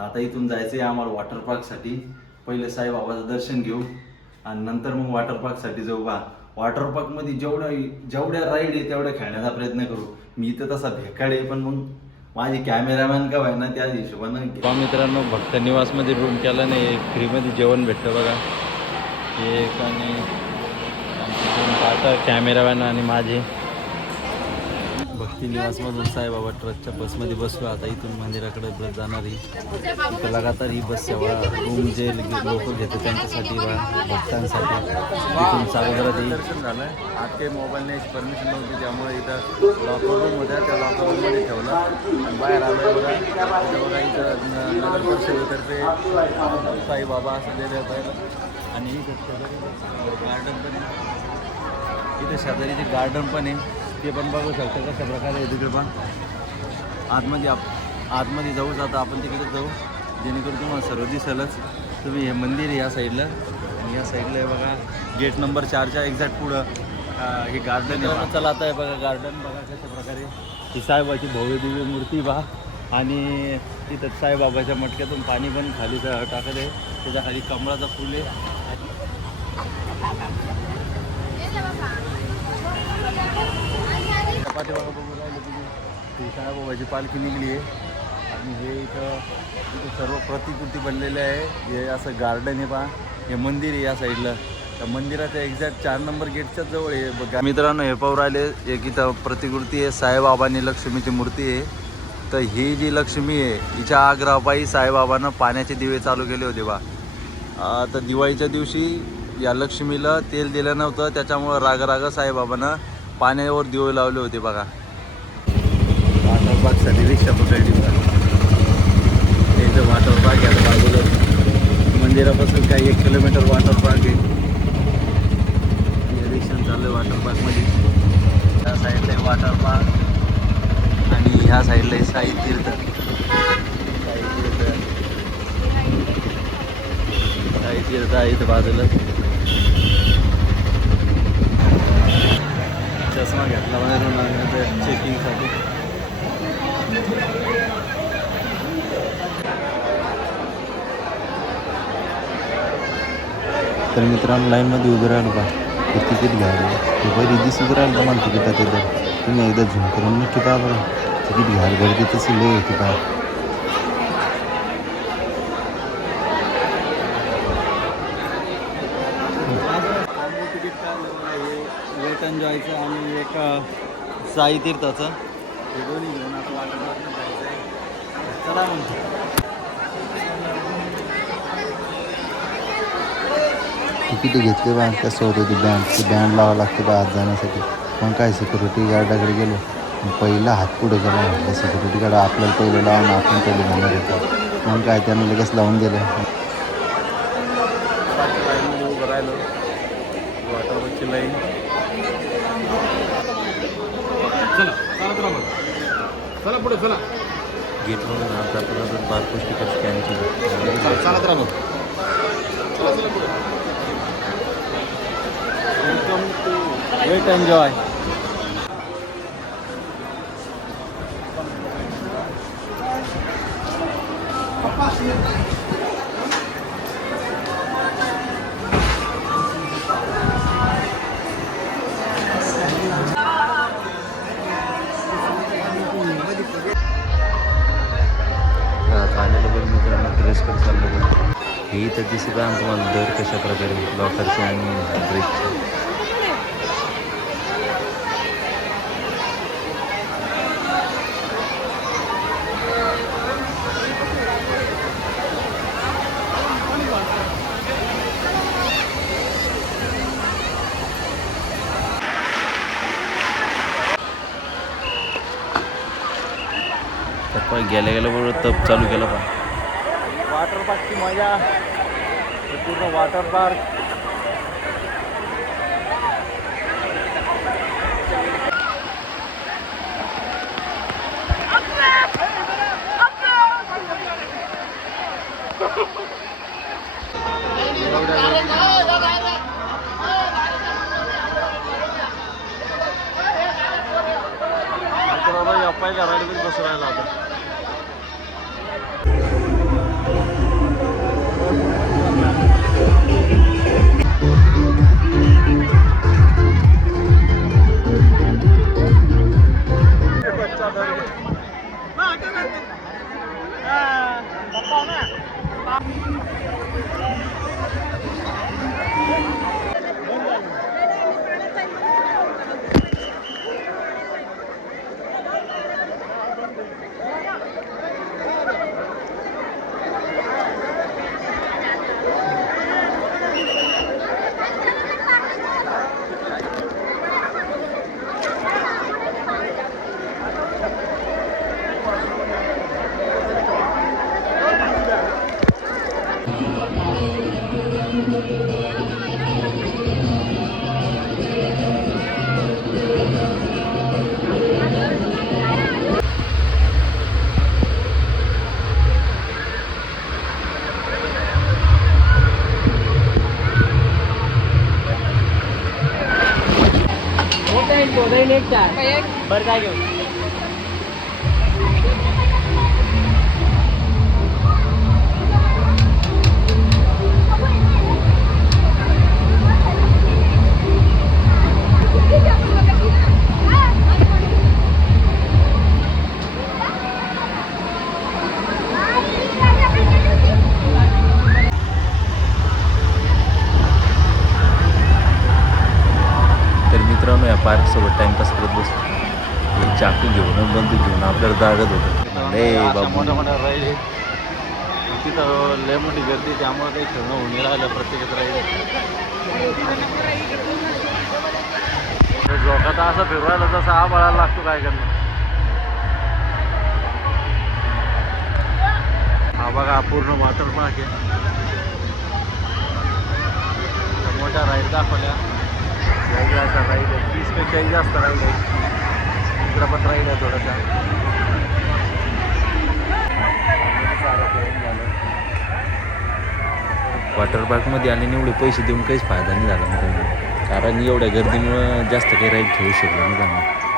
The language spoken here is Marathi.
आता इथून जायचं आहे आम्हाला वॉटर पार्कसाठी. पहिले साईबाबाचं दर्शन घेऊ आणि नंतर मग वॉटर पार्कसाठी जाऊ. वॉटर पार्कमध्ये जेवढ्या राईड आहे तेवढ्या खेळण्याचा प्रयत्न करू. मी इथं तसा भेकाड आहे, पण मग माझी कॅमेरामॅन का व्हाय ना त्या हिशोबानं. मित्रांनो, भक्त निवासमध्ये रूम केला नाही, फ्रीमध्ये जेवण भेटतं बघा. एक आणि कॅमेरामॅन आणि माझे भक्ती निवासमधून साईबाबा ट्रकच्या बसमध्ये बसलो. आता इथून मंदिराकडे बस जाणार ही लगातार ही बस सेवा रूम जे लोक घेतात त्यांच्यासाठी वा भक्तांसाठी इथून चालू करत येईल. दर्शन झालं. आज काही मोबाईल नाही, परमिशन नव्हती, त्यामुळे इथं लॉकर रूम होत्या, त्या लॉकर रूममध्ये ठेवलं आणि बाहेर आलं बघा. इथं नगर परिषदेतर्फे साईबाबा असं दिलं पाहिलं. आणि गार्डन पण इथं शेजारीचे गार्डन पण आहे, ते पण बघू शकतो कशा प्रकारे आहे तिकडे. पण आतमध्ये जाऊच. आता आपण तिकडे जाऊ जेणेकरून तुम्हाला सर्व दिसेलच. तुम्ही हे मंदिर आहे या साईडला आणि या साईडला आहे बघा, गेट नंबर 4च्या एक्झॅक्ट पुढं हे गार्डन आहे. चला आता आहे बघा गार्डन, बघा कशा प्रकारे ही साईबाबाची भव्य दिव्य मूर्ती पहा. आणि तिथं साईबाबाच्या मटक्यातून पाणी पण खाली टाकत आहे, त्याच्या खाली कमळाचं फुल आहे. पाठीमागं बघू राहिलं तुम्ही, साईबाबाची पालखी निघली आहे आणि हे इथं सर्व प्रतिकृती बनलेल्या आहे. हे असं गार्डन आहे पहा, हे मंदिर आहे या साईडला. त्या मंदिराच्या एक्झॅक्ट 4 नंबर गेटच्याच जवळ आहे बघा. मित्रांनो, हे पाहू राहिले एक इथं प्रतिकृती आहे, साईबाबांनी लक्ष्मीची मूर्ती आहे. तर ही जी लक्ष्मी आहे हिच्या आग्रहापायी साईबाबांना पाण्याचे दिवे चालू केले होते बा. तर दिवाळीच्या दिवशी या लक्ष्मीला तेल दिलं नव्हतं, त्याच्यामुळं राग साईबाबांना पाण्यावर दिवे लावले होते बघा. वॉटर पार्कसाठी रिक्षा पकडली बघा. इथं वॉटर पार्क आहे बाजूला मंदिरापासून काही 1 किलोमीटर वॉटर पार्क आहे. रिक्षा चालू आहे वॉटर पार्कमध्ये. त्या साईडला आहे वॉटर पार्क आणि ह्या साईडला आहे साई तीर्थ आहे इथं बाजूला. चष्मा घेतला म्हणजे चेकिंगसाठी. तर मित्रांनो, लाईनमध्ये उभं राहिलो का ते तिकीट घ्यायला बरी दिसत राहिलं तुम्हाला तिकिटात येतं. तुम्ही एकदा झूम करून नक्की पहा बरं, तिकीट घ्यायला गर्दी तशी लय होती पहा. तिकीट काढलं हे वेट एन्जॉयचं आणि एक साई तीर्थाचं, हे दोन्ही घेऊन आता वॉटर पार्कला जायचं आहे. चला म्हणतो. तिकीट घेतले बा, त्यासोबत होती बँड लावावं लागते बा आत जाण्यासाठी. मग काय सिक्युरिटी गार्डाकडे गेलो, पहिला हात पुढे गेला. म्हटलं सिक्युरिटी गार्ड आपल्याला पहिलं लावून आपण पहिले जाणार होतो. मग काय त्यानं लगेच लावून दिलं. लाईनमध्ये उभं राहिलो, वॉटर पार्कची लाईन. चला पुढे चला. गेटवरून आता बारकोड तिकीट स्कॅन केलं. चालत राहा. Welcome to wet enjoy. Dress कर चाललं हे तर दिसत आहे तुम्हाला दर कशा प्रकारे लॉकरचे आणि ड्रेसचे. तर गेल्या बरोबर तप चालू केला पण वॉटर पार्कची मजा पूर्ण वॉटर पार्क. पहिल्या राईडमध्ये बसून राहिला होता. बरं काय घेऊ तर मित्रांनो या पार्कसोबत टाइमपास करत बसतो. चाकू घेऊन बंदूक घेऊन आपल्याला दागत होतं. मोठ्या मोठ्या राहील तिथं लय मोठी गर्दी, त्यामुळे काही खेळणं होऊन राहिलं प्रत्येकात राहील. झोकात असं फिरवायला जसं आबाळायला लागतो, काय करणार. हा बघा पूर्ण वॉटर पार्क आहे. मोठ्या राईड दाखवल्या, वेगळ्या राईड आहे, 30पेक्षाही जास्त राईड आहे. इकडं पण राईड आहे थोडासा. वॉटर पार्कमध्ये आले एवढे पैसे देऊन काहीच फायदा नाही झाला मला, कारण एवढ्या गर्दीमुळं जास्त काही राईड खेळू शकलो नाही.